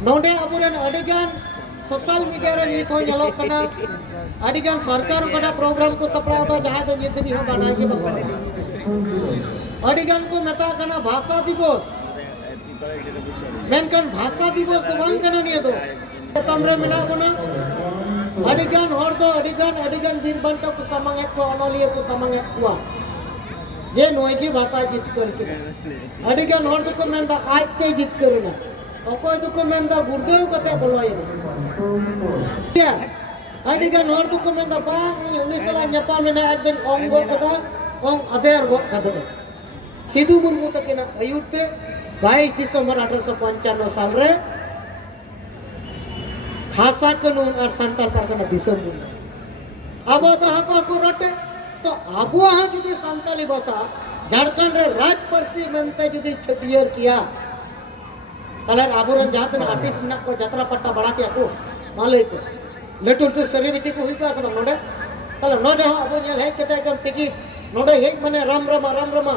नोडे अबुरेन अडिगान social media रे नित हो जलोक कना अडिगान सरकार कड़ा प्रोग्राम को सपराव दा जहां दो नित भी हो बाना के बकड़ा अडिगान को मेता कना भाषा दिवस मेनकन भाषा दिवस तो बांग कना निया दो तमरे मेना बना अडिगान हर दो अडिगान बीरबंटा को समंगे को अनोलिया को समंगे को जे नोय की भाषा जीत कर के अडिगान हर दो को मेंदा आयते जीत करना अकोय दो को मेंदा गुरदेव कते बोलोय क्या अडिगान हर दो को मेंदा बांग उनी सला न्यापा मेना एकदम ओंगो कदा ओंग अदेर गो कदा सिद्धू मुर्मू तकिना अयुते 22 दिसंबर 1895 साल रे भाषा कानून और संताल परगना दिसम अब को रोटे तो अब जुदी संताली भाषा झारखंड रे राज परसी मनते जुदी छटियर किया तले आबुरन जहां आर्टिस्ट मेना को यात्रा पट्टा बड़ा किया को माले पे लेटू लेटू सेलिब्रिटी को हुई सब नोडे तले नोडे हो अब नेल हे केते एकदम टिकिट नोडे हे माने राम रमा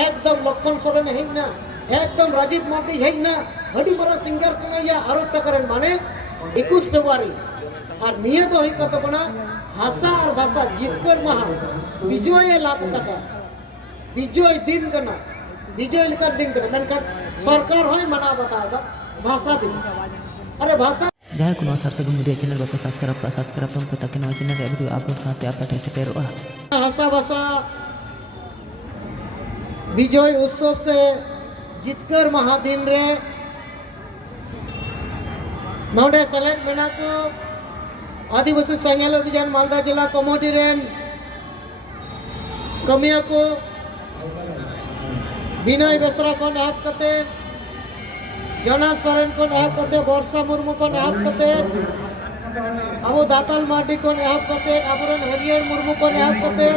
एकदम लखन सोरेन हे ना एकदम राजीव मार्टी हे ना हडी मरा सिंगर को या आरोप टकरन माने 21 फेब्रुआरी और निये दो ही कत बना भाषा और भाषा जीतकर महा विजय लाभ कता विजय दिन कना विजय लिखा दिन कना मेनकन सरकार होय मना बताएगा भाषा दिन अरे भाषा जहाँ को सार्थक मीडिया चैनल बापे सब्सक्राइब तुम को ताकि नवा चैनल रे वीडियो अपलोड साथे आपका सेटेरोआ भाषा भाषा विजय उत्सव से जीतकर महादिन रे नोडे सेलेक्ट मेना को आदिवासी संगेल अभियान मालदा जिला कमिटी रेन कमिया को विनय बेसरा को नाप कते जना सरन को नाप कते वर्षा मुर्मू को नाप कते अब दाताल मार्डी को नाप कते अबरन हरियर मुर्मू को नाप कते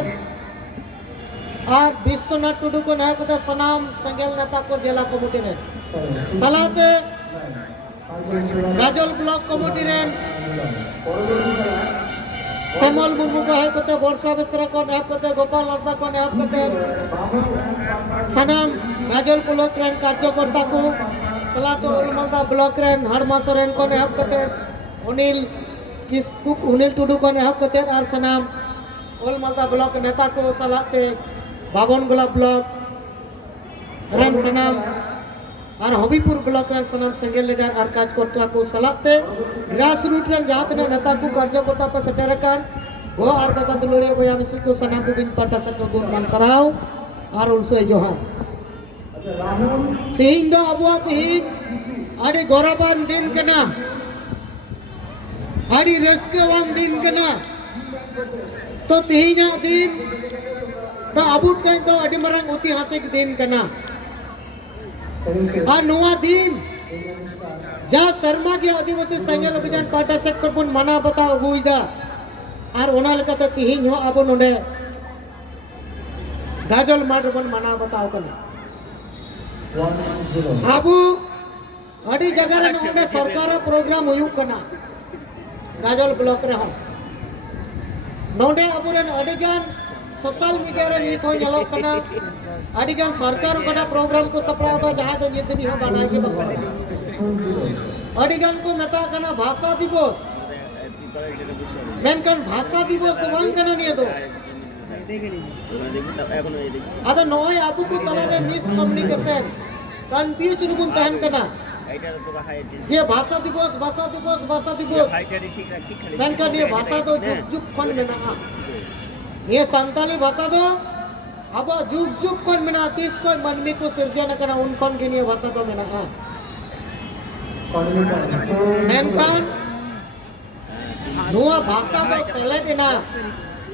और विश्वनाथ टुडू को नाप कते सनाम संगेल नेता को जिला कमिटी रेन सलाते गाजल ब्लॉक कमिटी रेन सेमल मुर्मू को है कते वर्षा बेसरा को नाप कते गोपाल हांसदा को नाप कते सनाम गाजल ब्लॉक रेन कार्यकर्ता को सलातो उलमलदा ब्लॉक रेन हरमा सोरेन को नाप कते अनिल टुडू को नाप कते और सनाम उलमलदा ब्लॉक नेता को सलाते बाबनगोला ब्लॉक रेन सनाम और हबीपुर ब्लॉक रेन सनाम सिंगल लीडर और कार्यकर्ता को सलाते ग्रास रूट रेन जहां तना नेता को कार्यकर्ता पर सेटरकान गो और बाबा दुलड़िया को याम सितो सनाम को बिन पाटा से को गुण मान सराव और उनसे जोहार तीन दो अबुआ तीन आड़ी गौरवान दिन कना आड़ी रस्कवान दिन कना तो तीना दिन तो अबुट कहीं तो आड़ी मरंग ऐतिहासिक दिन कना और नवा दिन जा शर्मा के आदिवासी संगेल अभियान पाटा से करबन मना बताओ गुइदा और ओना लकते तिहिन हो अब नोडे गाजल माडबन मना बताओ कना आबू अड़ी जगह रे नोडे सरकार प्रोग्राम हुयु कना गाजल ब्लॉक रे हो नोडे अबुरेन अडिगान सोशल मीडिया रे नित हो जलोक कना अडिगान सरकार कड़ा प्रोग्राम को सपराव दा जहां दो नित भी हो बाना के बकड़ा अडिगान को मेता कना भाषा दिवस मेनकन भाषा दिवस तो बांग कना निया दो अदा नय आबू को तला रे मिस कम्युनिकेशन कंफ्यूज रुबुन तहन कना ये भाषा दिवस मेनकन ये भाषा तो जुग जुग खन मेना ये संताली भाषा दो अब जुग जुग खन मेना 30 को मनमी को सिरजन कना उन खन के लिए भाषा दो मेना मेनकन नुआ भाषा दो सेलेक्ट ना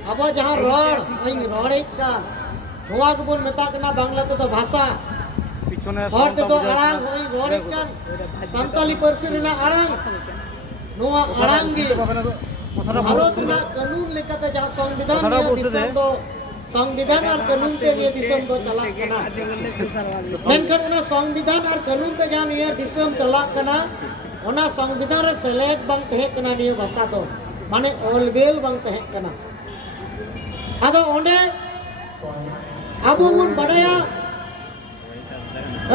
अब जहां रोड का नुआ को बोल मेता कना बांग्ला तो भाषा और तो अड़ांग होई रोड का संताली परसी रेना अड़ांग नुआ अड़ांगी भारत ना कानून लेकते जहां संविधान ने दिसम दो संविधान और कानून ते ने दिसम दो चला कना मेनकन ओना संविधान और कानून ते जहां ने दिसम चला कना ओना संविधान रे सेलेक्ट बंग तहे कना निये भाषा दो माने ऑलवेल बंग तहे कना आदो ओंडे आबो मन बडाया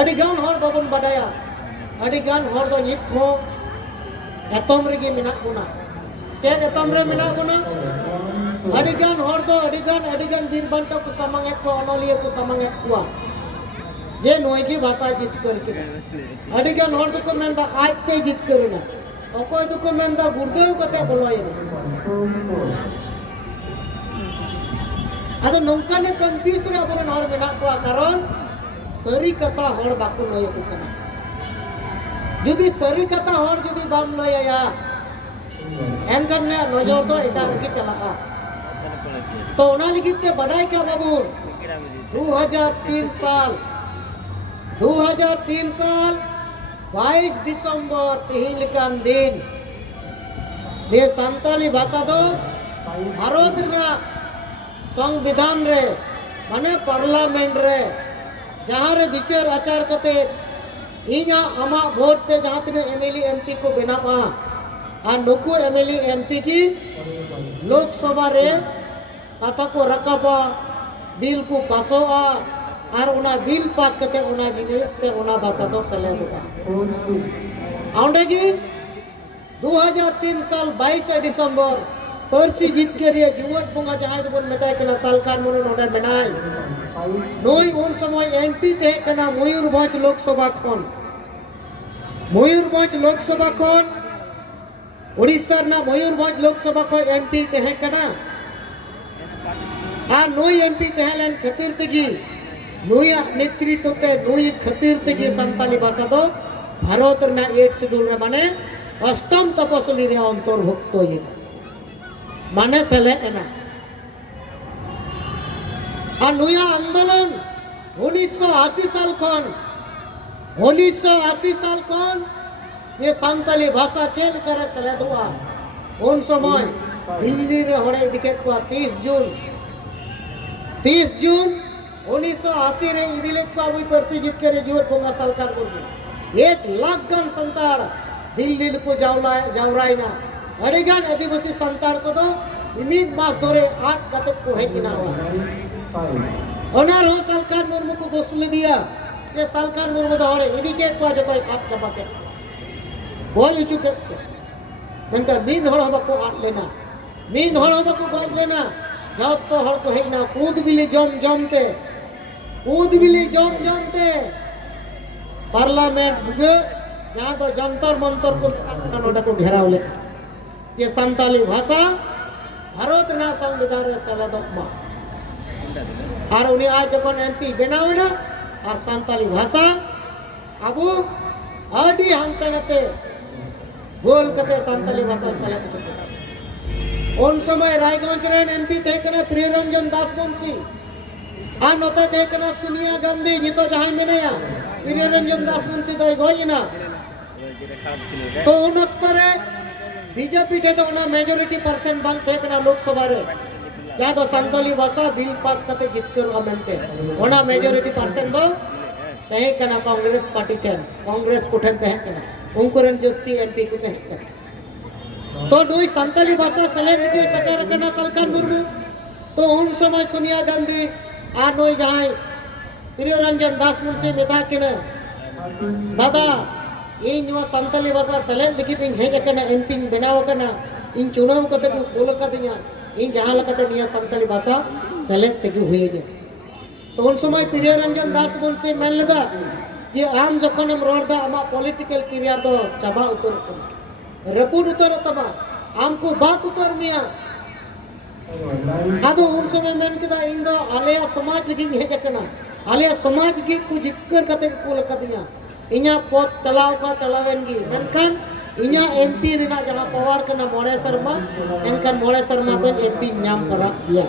अडिगान हर बाबन बडाया अडिगान हर दो नित हो एतम रेगी मेना बोना चेद एतम रे मेना बोना अडिगान हर दो अडिगान बीर बांटा को सामंगे को अनोलिया को सामंगे को जे नोयगी भाषा जितकर के अडिगान हर दो को मेंदा आयते जितकरना अकोय दो को मेंदा गुरदेव कते बोलोयना अदो नोंकाने कंफ्यूज रे अबरन हर मेना को कारण सरी कथा हर बाको लय को कना जुदी सरी कथा हर जुदी बाम लयया एनकन ने नजर दो एटा रगे चला तो ओना लिगित ते बड़ाई क्या बाबू 2003 साल 22 दिसंबर तिहिल कान दिन ने संताली भाषा दो भारत रे संविधान रे माने पार्लियामेंट रे जहां रे विचार आचार कते इना आमा वोट ते जहां तने एमएलए एमपी को बनावा आ नुकु एमएलए एमपी की लोकसभा रे कथा को रकाबा बिल को पासोआ और उना बिल पास कते उना जिनिस से उना भाषा दो सले दुबा आउंडे की 2003 साल 22 दिसंबर परसी जीत के रे जुवट बोंगा जहां दबन मेताय कना सालखान मन नोडे मेनाय नोई उन समय एमपी ते कना मयूरभंज लोकसभा खन उड़ीसा ना मयूरभंज लोकसभा को एमपी ते कना आ नोई एमपी तहलन खतिर तगी नोया नेतृत्व ते नोई खतिर तगी संताली भाषा दो भारत रना 8 शेड्यूल रे माने अष्टम तपसली रे अंतर्भुक्त ये माने सले एना आ नोया आंदोलन 1980 साल कौन ये संताली भाषा चेल करे सले दुआ उन समय दिल्ली रे होड़े दिखे को 30 जून 1980 रे इदिलेट को अबुई परसी जीत करे जीवट बोंगा सालकार बोलबो 1 लाख गन संतार दिल्ली को जावरायना अडिगान आदिवासी संतार को दो मिमित मास धरे 8 कतक को है किना ओनार हो सालकार मुर्मू को दोष ले दिया ये सालकार मुर्मू दो होड़े इदिके को जतो आप चबा के बोल चुके मनका मीन होड़ बको आट लेना मीन होड़ बको गज लेना जब तो हर को हेना कूद बिली जमते पार्लियामेंट बुगे जहां तो जंतर मंतर को नोडा को घेराव ले ये संताली भाषा भारत ना संविधान रे सलेदमा और उनी आज जखन एमपी बनावना और संताली भाषा अबु आडी हांतनते गोल कते संताली भाषा सलेद कते उन समय रायगंज रेन एमपी थे कना प्रियरंजन दास बंसी आ नोते थे कना सोनिया गांधी नितो जहां मेनेया प्रियरंजन दास बंसी दय गयना तो उन अक्तरे बीजेपी थे तो ना मेजॉरिटी परसेंट बांग थे कना लोकसभा रे या तो संताली भाषा बिल पास कते जितकर अमेंते ओना मेजॉरिटी परसेंट दो थे कना कांग्रेस पार्टी टेन कांग्रेस कोठन थे कना उनकोरन जस्ती एमपी को थे कना तो दुई संताली भाषा सलेट के सटर कना सालखान मुर्मू तो उन समय सोनिया गांधी आ नोई जहां प्रियरंजन दास मुंशी मेता किने दादा इन नो संताली भाषा सलेट लिखित इन हेज कना एमपी बनाव कना इन चुनाव कते को बोल कदिया इन जहां लकते निया संताली भाषा सलेट तेगु हुईने तो उन समय प्रियरंजन दास मुंशी मेन लदा जे आम जखनम रोडदा आमा पॉलिटिकल करियर दो चाबा उतर रपूड उतर तमा आमको बात उतर मिया आदो उन समय मेन कदा इन दो आलेया समाज लगी हेज कना आलेया समाज गी को जितकर कते को लकदिया इना पद चलाव का चलावेन गी मनखान इना एमपी रिना जहां पावर कना मोड़े शर्मा एनखान मोड़े शर्मा तो एमपी नाम करा दिया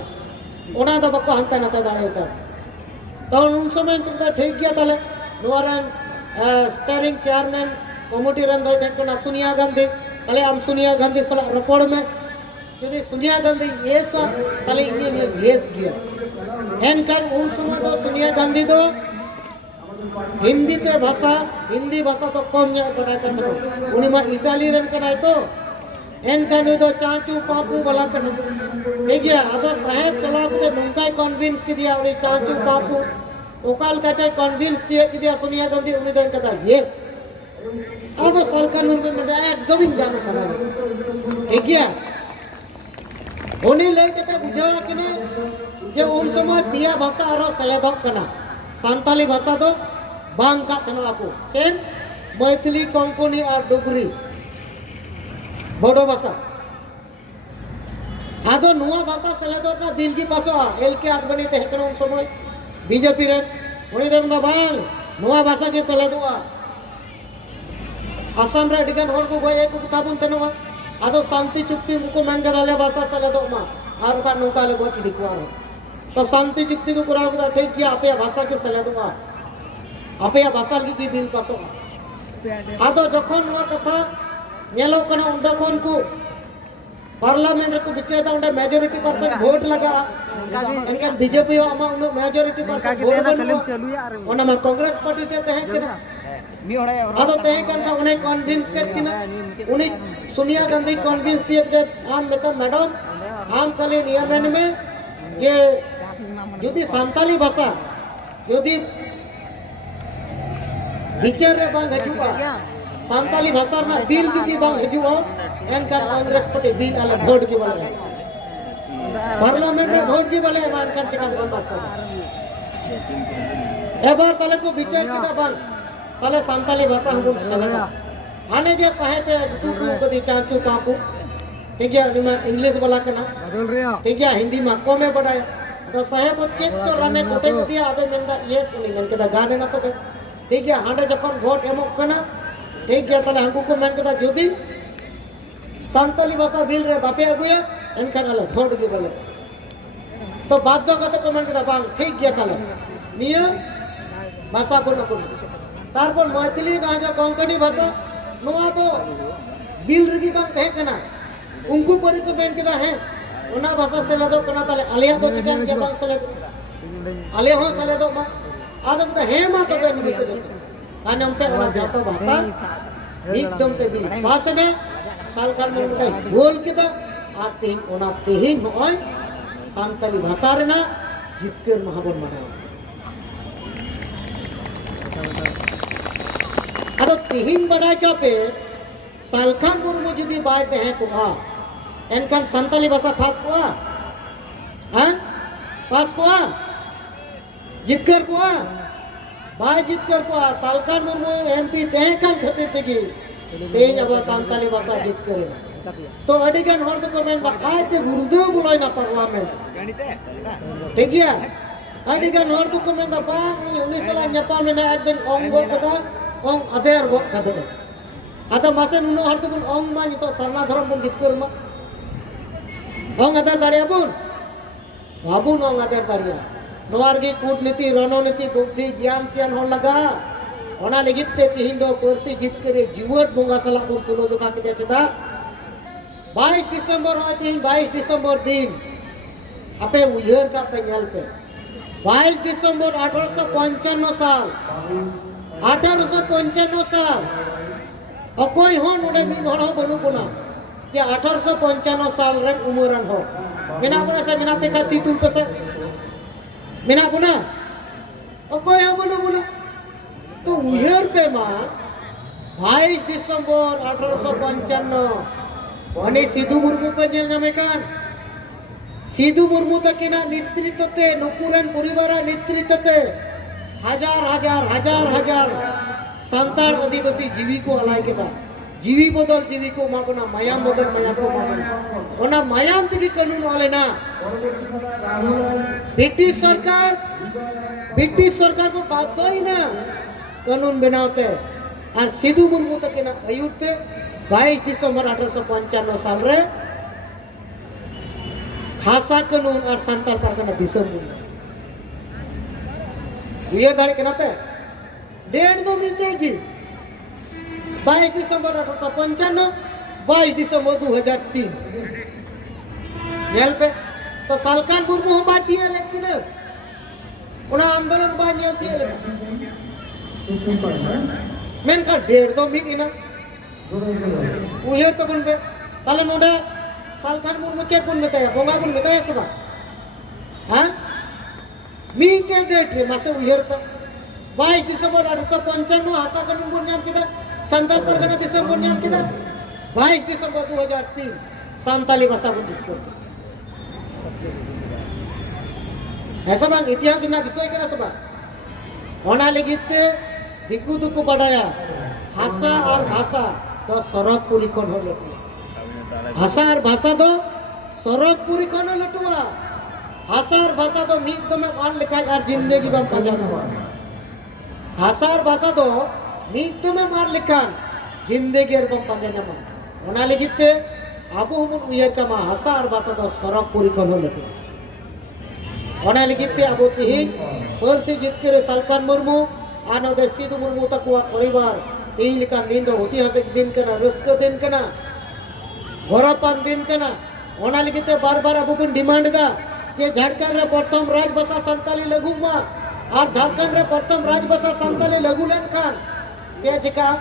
ओना दो बको हंता नता दाड़े उता तो उन समय कदा ठीक गया ताले नोरन स्टीयरिंग चेयरमैन कमिटी रन दो कना सोनिया गांधी ताले हम सोनिया गांधी सला रपोड़ में यदि सोनिया गांधी ये सब ताले इन येस गया एनखान उन समय दो सोनिया गांधी दो हिंदी भाषा तो कम nya बड़ा कतना उनी मा इटाली रन कना तो एनखान दो चाचू पापू बला कना ठीक है आदो साहेब चला के नंकाय कन्विंस के दिया उनी चाचू पापू ओकाल का चाय कन्विंस दिया के दिया सोनिया गांधी उनी देन कदा यस आदो सालकान मुर्मू में एकदम इन जाना करा ठीक है उन्हीं ले के बुझावा कना जे उन समय पिया भाषा आरो सेलेदोग कना सांताली भाषा दो बांग का कना को चेन मैथिली कोंकणी और डोगरी बोडो भाषा आदो नुआ भाषा सेलेदोग ना बिल की पासो एल के आगबनी ते हेकनो उन समय बीजेपी रे उन्हीं देम दा बांग नुआ भाषा के सेलेदोआ आसाम रे डिगन होड़ को गोय को ताबुन तनवा आदो शांति चुक्ति मुको मन गदाले भाषा सेलेदोग मा आर का नौका ले गोती दिखवार तो शांति चुक्ति को कराव कदा ठीक गया आपे भाषा के सेलेदोआ आपे भाषा की बिल पासो आदो जखन नुआ कथा नेलो कना उंडा कोन को पार्लियामेंट रे को बिचेदा उंडे मेजॉरिटी परसेंट वोट लगा एनकन बीजेपी आमा उन मेजॉरिटी परसेंट वोट बन ओना में कांग्रेस पार्टी ते तहे केना आदो तहे कन का उन्हें कन्विंस कर किना उन्हें सोनिया गांधी कन्विंस दिए दे आम मेता मैडम आम खाली नियमन में जे यदि सांताली भाषा यदि विचार रे बांग हजुआ सांताली भाषा ना बिल यदि बांग हजुआ एनकन कांग्रेस पार्टी बिल आले वोट की बोले पार्लियामेंट रे वोट की बोले मान कन चिकन बन वास्तव एबार तले को विचार किदा बांग तले सांताली भाषा हम सेलेदा आने जे साहेब तू कदी चाचू पापू ठीक है निमा इंग्लिश वाला कना ठीक है हिंदी मा को में पढ़ाया तो साहेब चेक तो राने कोटे को दिया आदे मेंदा ये सुनी मन कदा गाने ना तो ठीक है हांडे जखन वोट एमो कना ठीक है तले हमको को मन कदा जदी सांताली भाषा बिल रे बापे अगुया एनकन आले वोट की बोले तो बाध्य कते को मन कदा बांग ठीक गया तले निया भाषा को न को तारपर मैथिली ना जो कोंकणी भाषा नोआ तो बिल रगी बांग तहे कना उनको परि को बेन केदा है ओना भाषा सेलेदो कना ताले आलिया तो चिकन के बांग सेलेदो आलिया हो सेलेदो मा आदम तो है मा तो बेन को जो ताने उनते ओना जातो भाषा एकदम ते बिल भाषा सालकान मुर्मू बोल केदा आ तेन ओना तेहिन होय सांताली भाषा रेना जितकर महाबन मनाओ अरे तिहिन बड़ा क्या पे सालखान मुर्मू जुदी बाय तहे को एनकन सांताली भाषा पास को हां पास को जितकर को बाय जितकर को सालखान मुर्मू एमपी तहे कन खते तेगी तेज अब सांताली भाषा जितकर तो अडिगन होड़ को मेन दा आते गुरुदेव बुलाय ना पार्लियामेंट ठीक है अडिगन होड़ को मेन दा बा उनी सला न्यापा में एकदम ओंगो कदा ओंग अदेर गो कदे आदा मासे नुनो हर तो ओंग मा तो सरना धर्म बन जितकर मा ओंग अदेर दाड़िया बुन बाबुन ओंग अदेर दाड़िया नोवार की कूटनीति रणनीति बुद्धि ज्ञान सियान होन लगा ओना लगित ते तिहिन दो परसी जितकर जीवट बोंगा सला बुन तुलो जोका के चदा 22 दिसंबर हो तिहिन 22 दिसंबर दिन आपे उयहर का पे नेल पे 22 दिसंबर 1855 साल 1855 साल अकोई हो नोडे मिन होड़ हो बनु कोना जे 1855 साल रन उमरन हो मेना बना से मेना पे का तीतुल पे से मेना बना अकोई हो बनु बोला तो उहर पे मा 22 दिसंबर 1855 अनि सिद्धू मुर्मू पे जेल नामे कान सिद्धू मुर्मू तकिना नेतृत्व ते नुकुरन परिवार नेतृत्व ते हजार हजार हजार हजार संताल आदिवासी जीवी को अलाय केदा जीवी बदल जीवी को माबना मायाम बदल मायाम को माबना ओना मायाम तकी कानून वाले ना ब्रिटिश सरकार को बाध्य ही ना कानून बनाते और सिद्धू मुर्मू तकिना अयुते 22 दिसंबर 1855 साल रे भाषा कानून और संताल परगना दिसम ये दाड़े के पे 1.5 मिनट की 22 दिसंबर 1855 22 दिसंबर 2003 नेल पे तो सालकान मुर्मू हम बात दिए लेकिन उना आंदोलन बा नेल दिए लेकिन मेन का 1.5 मिनट ना उयहर तो बन पे ताले नोडे सालखान मुर्मू चेक बन मेताया बोंगा बन मेताया सबा हां मी के डेट रे मासे उयहर पे 22 दिसंबर 1855 हासा कानून बन नाम किदा संताल परगना दिसम बन नाम किदा 22 दिसंबर 2003 संताली भाषा बन जितकर ऐसा बांग इतिहास ना विषय करना सब होना लगिते दिकु दुकु बढ़ाया भाषा और भाषा तो सरक पूरी कौन हो लटुआ भाषा और भाषा तो सरक पूरी कौन हो लटुआ भाषा और भाषा तो मीत तो में मान लिखा यार जिंदगी बम पंजाना भाषा और भाषा तो मीत तो में मान लिखा जिंदगी और बम पंजाना होना लगिते अब हम उयर का मा भाषा और भाषा तो सरक पूरी कौन हो लटुआ होना लगिते अब तिहिन परसी जितकर सालखान मुर्मू आनोदे सिद्धू मुर्मू तकुआ परिवार तीन का दिन दो ऐतिहासिक दिन कना रस्क दिन कना गौरवपान दिन कना होना लगिते बार बार अब बन डिमांड दा कि झारखंड रे प्रथम राजभाषा संताली लघु मा और झारखंड रे प्रथम राजभाषा संताली लघु लेन खान के चिका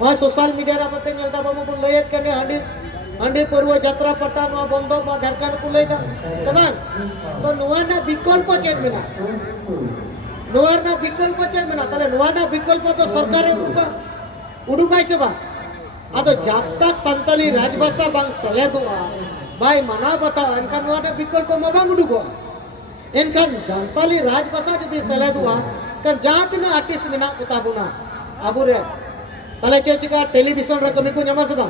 वहाँ सोशल मीडिया रे पे नेलता बाबू बन लयत कने हंडी पर्व यात्रा पट्टा नो बंदो मा झारखंड को लेदा समान तो नोवाना विकल्प चेन मेना नोवाना विकल्प चेन मेना ताले नोवाना विकल्प तो सरकार उडुकाय से बा आदो जब तक संताली राजभाषा बांग सेलेदुआ बाय मना बताओ इनका नोवाना विकल्प मा बांग उडुको इनका संताली राजभाषा जदि सेलेदुआ kan jahat na artis mena kota buna abure tale cecika television re kami ko nyama seba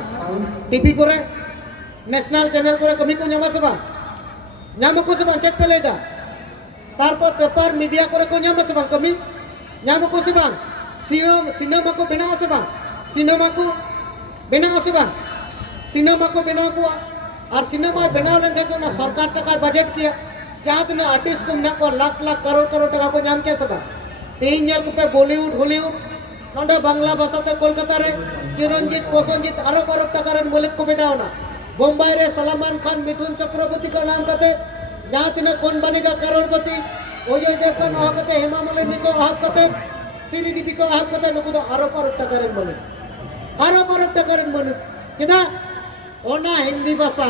tv kore national channel kore kami ko nyama seba nyama ko seba chat pe leda tarpor paper media kore ko nyama seba kami nyama ko seba cinema ko bina seba cinema ko bina seba cinema ko bina ko और cinema बनाव लेन के ना सरकार टका budget किया जात ना artist को ना को लाख लाख करोड़ करोड़ टका को नाम के सब तीन जल पे बॉलीवुड हॉलीवुड नोंडे बांग्ला भाषा ते कोलकाता रे चिरंजीत पोसंजीत अरब अरब टका रन मलिक को बनाव ना बम्बई रे सलमान खान मिथुन चक्रवर्ती का नाम कते जात ना कौन बनेगा करोड़पति अजय देवगन अह कते हेमा मालिनी को अह कते श्रीदेवी को अह कते नुकु दो अरब अरब टका रन मलिक अरब अरब टका रन मलिक चिदा ओना हिंदी भाषा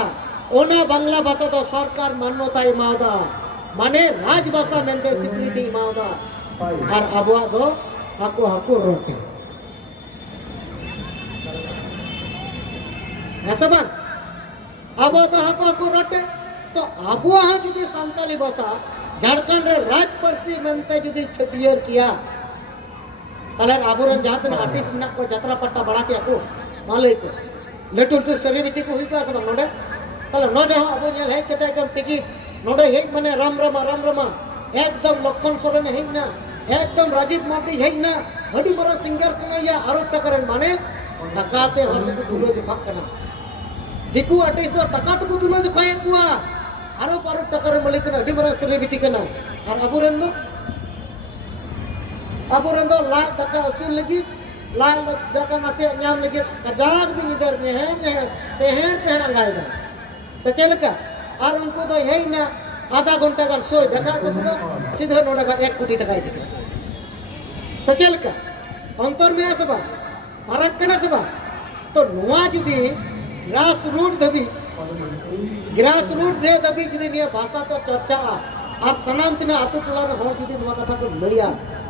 ओना बांग्ला भाषा तो सरकार मान्यता इमादा माने राजभाषा मेनते स्वीकृति इमादा और अबुआ दो हको हको रोटे ऐसा बात अबुआ दो हको हको रोटे तो अबुआ हा जुदी संताली भाषा झारखंड रे राज परसी मेनते जुदी छटियर किया तले आबुरन जात ना आर्टिस्ट ना को यात्रा पट्टा बड़ा के को माले पे लटू लटू सेलिब्रिटी को हुई पास बंग नोडे तले नोडे हो अब नेल हे कते एकदम टिकिट नोडे हे माने राम रमा एकदम लखन सोरेन हे ना एकदम राजीव मार्डी हे ना हडी बरा सिंगर कना या आरोप टकरन माने टकाते हर को दुलो जखा कना दिकु आर्टिस्ट दो टका तो दुलो जखाय कुआ आरोप टकर मलिक ना हडी बरा सेलिब्रिटी कना और अबुरन दो लाख दका असूल लगी लाल दका नसे नाम लगी कजाक भी निदर में है पेहर अंगायदा सचेल का और उनको तो है ना आधा घंटा का सोई देखा को तो सीधा नोड़ा का 1 कोटी टका दे सचेल का अंतर में सबा फरक कना सबा तो नोआ जुदी ग्रास रूट रे दबी जुदी निया भाषा तो चर्चा और सनाम तिना आतु टोला रे हर जुदी नोआ कथा को लैया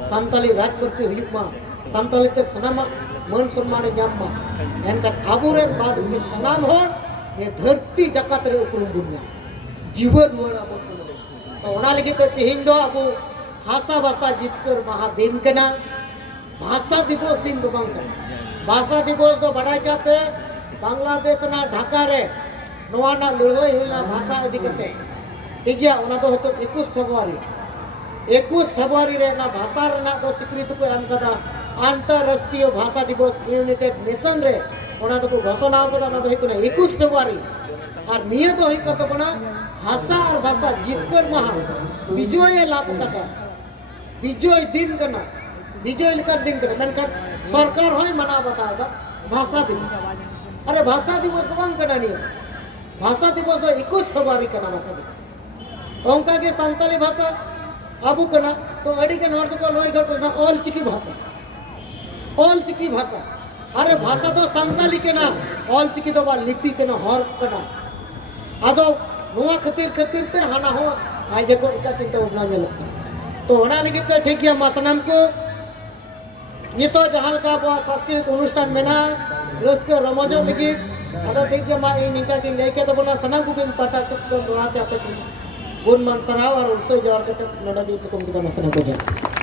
संताली राजपरसी हुयुक मा संताली ते सनामा मन सम्मान ᱧᱟᱢ एनका आबुरे बाद में सनाम हर ये धरती जगत रे उपरुम बुन्या जीवन रुवाड़ा बन तो ओना लगी ते तिहिन दो अबो भाषा जितकर महा दिन कना भाषा दिवस दिन दो बांग भाषा दिवस दो बड़ाई का पे बांग्लादेश ना ढाका रे नोआ ना लड़ाई हुईना भाषा इदी कते ठीक गया ओना दो तो 21 फरवरी रे ना भाषा रे ना दो स्वीकृति को एम कदा अंतरराष्ट्रीय भाषा दिवस यूनाइटेड नेशन रे ओना तो घोषणा कदा ना दो 21 फरवरी और निये दो ही कत बना भाषा और भाषा जितकर महा विजय लाभ कता विजय दिन कना विजय लेकर दिन कना मेनका सरकार होय मना बतादा भाषा दिवस अरे भाषा दिवस तो बांग कना नहीं भाषा दिवस तो 21 फरवरी कना भाषा दिवस तो उनका के संताली भाषा अबु कना तो अड़ी के नोर को लोई घर को ऑल चिकी भाषा अरे भाषा तो संताली के ना ऑल चिकी तो बा लिपि के ना हर कना आदो नोआ खातिर ते हाना हो आज को का चिंता उठना लगता तो होना लगी तो ठीक है मासनाम को नितो जहाँ का अब सांस्कृतिक अनुष्ठान मेना रस्के रमजो लगी अदा ठीक है मा इन निका की लेके तो बोला सना को बिन पाटा से तो दोनाते आपे गुण मान सराव और उससे जोर के तक नोड़ा की तो कम कितना मसला को जा